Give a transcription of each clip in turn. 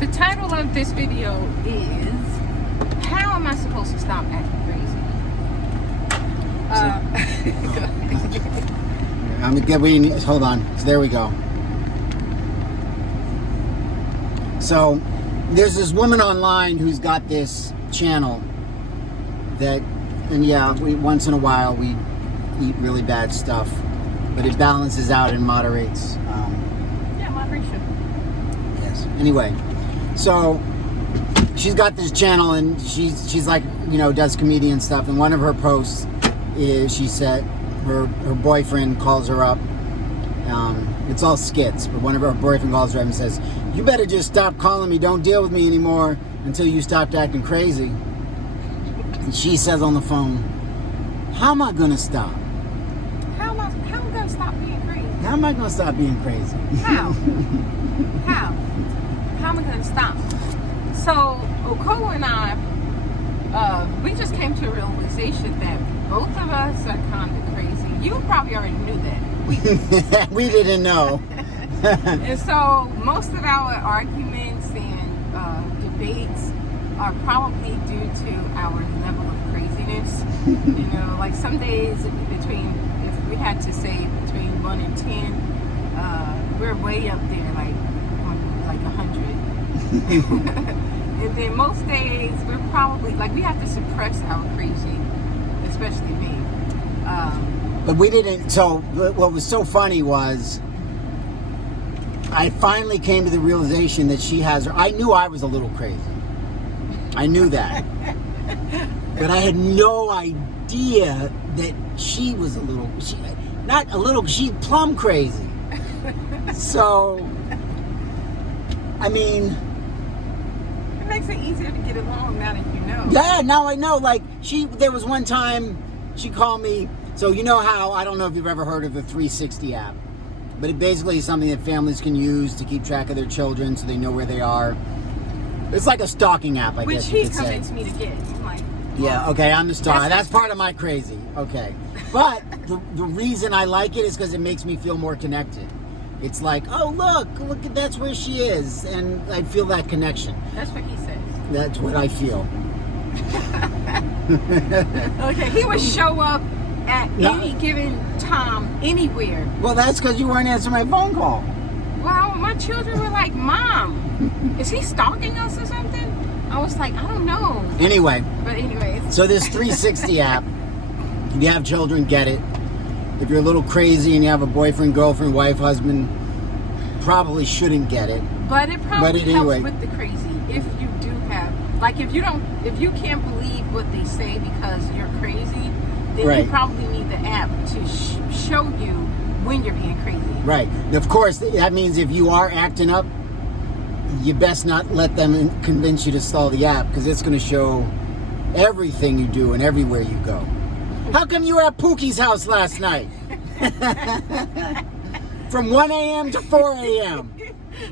The title of this video is How Am I Supposed to Stop Acting Crazy? I'm gonna get hold on. So there we go. So there's this woman online who's got this channel that, and yeah, once in a while we eat really bad stuff, but it balances out and moderates. Yeah, moderation. Yes. Anyway, so she's got this channel and she's like, you know, does comedian stuff. And one of her posts is she said her boyfriend calls her up. It's all skits, but one of her boyfriend calls her up and says, "You better just stop calling me. Don't deal with me anymore until you stopped acting crazy." And she says on the phone, "How am I gonna stop? How am I gonna stop being crazy? How am I gonna stop being crazy? How? How am I gonna stop?" So Oko and I, we just came to a realization that both of us are kind of crazy. You probably already knew that. We didn't know. And so most of our arguments and debates are probably due to our level of craziness. You know, like some days if we had to say between 1 and 10, we're way up there, like 100. And then most days we're probably like we have to suppress our crazy, especially me. But we didn't. So what was so funny was I finally came to the realization that she has. I knew I was a little crazy. I knew that, but I had no idea that she was a little. Not a little. She's plumb crazy. So, I mean. It makes it easier to get along now that you know. Yeah, now I know. Like, there was one time she called me. So you know how, I don't know if you've ever heard of the 360 app, but it basically is something that families can use to keep track of their children so they know where they are. It's like a stalking app, I guess you could say. Which he's convinced me to get. I'm like, yeah, okay, I'm the stalker. That's part of my crazy. Okay. But the reason I like it is because it makes me feel more connected. It's like, oh, look, that's where she is. And I feel that connection. That's what he says. That's what I feel. Okay, he would show up at any given time, anywhere. Well, that's because you weren't answering my phone call. Well, my children were like, "Mom, is he stalking us or something?" I was like, "I don't know." Anyway. But anyways. So this 360 app, if you have children, get it. If you're a little crazy and you have a boyfriend, girlfriend, wife, husband, probably shouldn't get it. But it probably helps with the crazy. If you do have, like, if you can't believe what they say because you're crazy, then you probably need the app to show you when you're being crazy. Right. And of course, that means if you are acting up, you best not let them convince you to install the app because it's going to show everything you do and everywhere you go. How come you were at Pookie's house last night? From 1 a.m. to 4 a.m.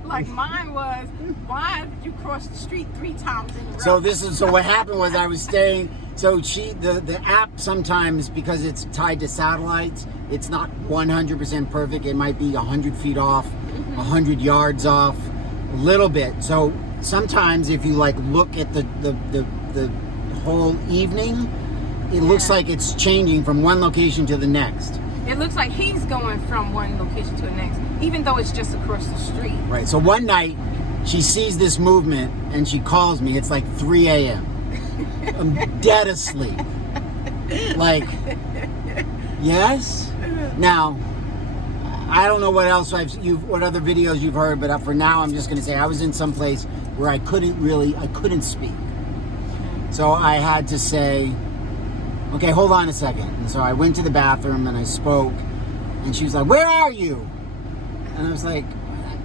Like mine was, why did you cross the street 3 times in a row? So what happened was I was staying. So the app sometimes, because it's tied to satellites, it's not 100% perfect. It might be 100 feet off, 100 yards off, a little bit. So sometimes if you like look at the whole evening, it looks like it's changing from one location to the next. It looks like he's going from one location to the next, even though it's just across the street. Right. So one night, she sees this movement and she calls me. It's like 3 a.m. I'm dead asleep. Like, yes? Now, I don't know what else what other videos you've heard, but for now I'm just going to say I was in some place where I couldn't speak. So I had to say, okay, hold on a second. And so I went to the bathroom and I spoke and she was like, "Where are you?" And I was like,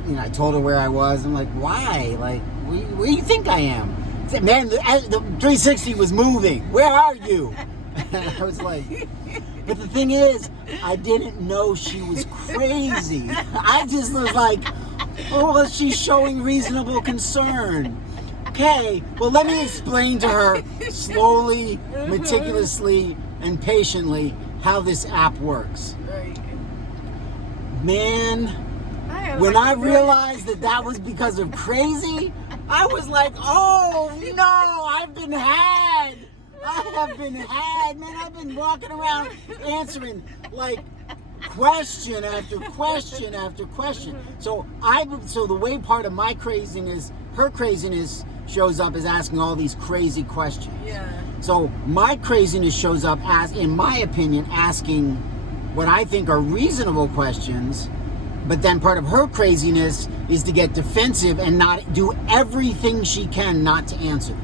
you know, I told her where I was. I'm like, why? Like, where do you think I am? I said, man, the 360 was moving. Where are you? And I was like, but the thing is, I didn't know she was crazy. I just was like, oh, well, she's showing reasonable concern. Okay, well, let me explain to her slowly, meticulously, and patiently how this app works. Man, when I realized that was because of crazy, I was like, oh no, I've been had. I have been had, man. I've been walking around answering like question after question after question. So the way part of my craziness, her craziness shows up is asking all these crazy questions. Yeah. So my craziness shows up as, in my opinion, asking what I think are reasonable questions. But then part of her craziness is to get defensive and not do everything she can not to answer them.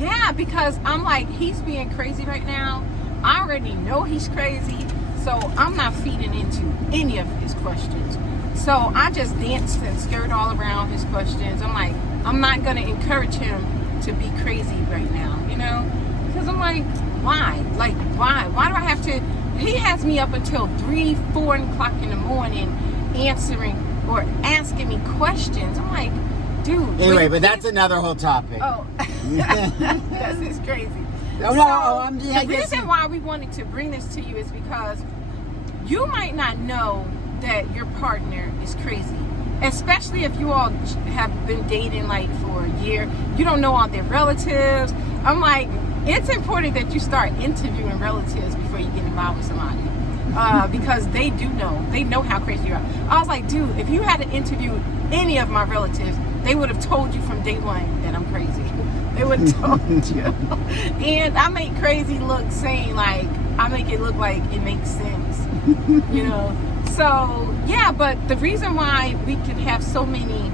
Yeah, because I'm like, he's being crazy right now. I already know he's crazy, so I'm not feeding into any of his questions. So I just danced and skirt all around his questions. I'm like, I'm not going to encourage him to be crazy right now, you know? Because I'm like, why? Like, why? Why do I have to? He has me up until 3, 4 o'clock in the morning answering or asking me questions. I'm like, dude. Anyway, but that's another whole topic. Oh, that's just crazy. The reason why we wanted to bring this to you is because you might not know that your partner is crazy, especially if you all have been dating like for a year. You don't know all their relatives. I'm like, it's important that you start interviewing relatives before you get involved with somebody. Because they do know. They know how crazy you are. I was like, dude, if you had to interview any of my relatives, they would have told you from day one that I'm crazy. They would have told you. And I make crazy look saying like, I make it look like it makes sense. You know? So, yeah, but the reason why we can have so many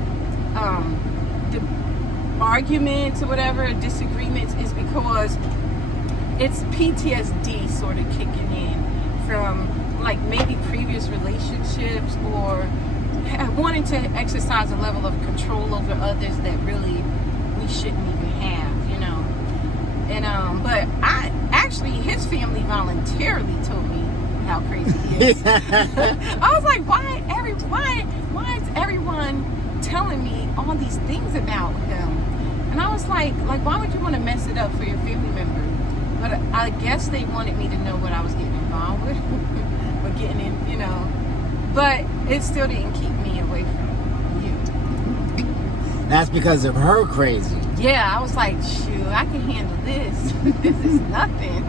arguments or whatever, disagreements, is because it's PTSD sort of kicking in from like maybe previous relationships or wanting to exercise a level of control over others that really we shouldn't even have, you know. And but his family voluntarily told me how crazy he is. I was like, why is everyone telling me all these things about him? And I was like, why would you want to mess it up for your family member? But I guess they wanted me to know what I was getting involved with, or getting in, you know. But it still didn't keep me away from you. That's because of her crazy. Yeah, I was like, shoot, I can handle this. This is nothing,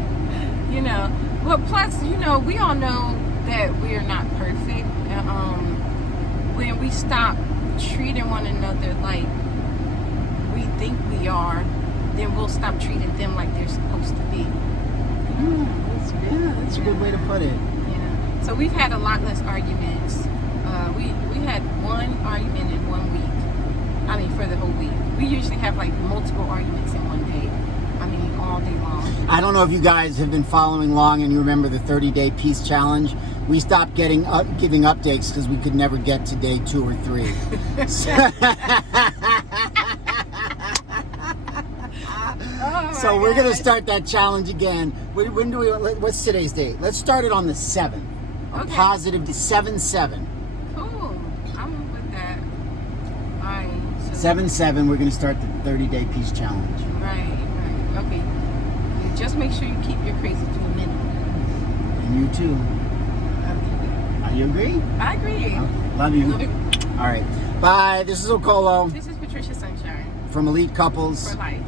you know. Well, plus, you know, we all know that we're not perfect. When we stop treating one another like we think we are, then we'll stop treating them like they're supposed to be. That's a good way to put it. Yeah. So we've had a lot less arguments. We had one argument in 1 week. I mean, for the whole week. We usually have like multiple arguments in one day. I mean, all day long. I don't know if you guys have been following along and you remember the 30-day peace challenge. We stopped giving updates because we could never get to day 2 or 3. So we're going to start that challenge again. When do we? What's today's date? Let's start it on the 7th. Okay. Positive to 7/7. Cool. I'm with that. All right. So 7/7. We're going to start the 30-day peace challenge. Right. Okay. Just make sure you keep your crazy to a minimum. And you too. Okay. You agree? I agree. Love you. All right. Bye. This is Okolo This is Patricia Sunshine. from Elite Couples. For life.